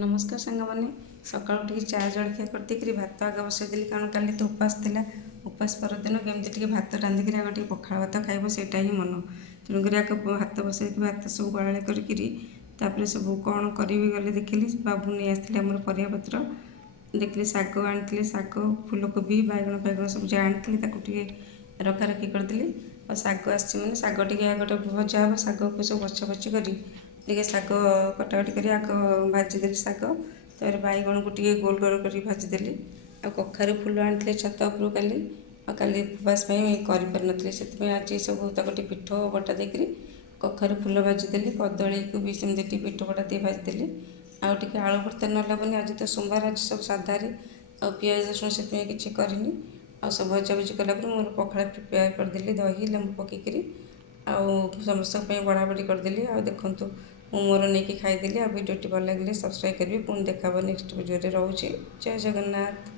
नमस्कार सांग मैंने सका चा जलखिया कर भात आगे बसईदी कारण काली तो उपास था उपास पर दिन केमती भात रांधिक आगे पखाड़ भात खाइब से ही मन तेणुक आगे भात बसई भात सब गला कर सब कौन करी गले देखिली बाबू नहीं आसते आम परियापत्र देखिए शाग आनी शाग फुलकोबी बैगण बैगण सब जहाँ आनी रखा रखी करदेली और शाग आने शाग टे गोटे भजा हे शाग को सब बछा बची कर शाग कटाकटी कर आग भाजीदेली शाग तर बैगण को गोल गोल कर भाजीदेली आ कखारू फुल आनी छत उपरू काली उपवास करें से आज सब तक पिठ बटा देकर कखारू फुल भाजीदेली कदली को भी सेमती पिठ बटा दे भाजीदेली आउे आलू भर्ता ना लगनी आज तो सोमवार आज सब साधारे आ पिज रसुण से किसी करनी आ सब भजा भुजी कलापर मोर पखाड़ा प्रिपेयर करदेली दही लेंबू पकईकरी समस्त बड़ा बड़ी करदेली आ देखूँ मु मोर नहीं खाईदेली आ भिडियोटी भल लगे सब्सक्राइब करेंगे पुणी देखा नेक्स्ट भिडियो रोचे जय जगन्नाथ।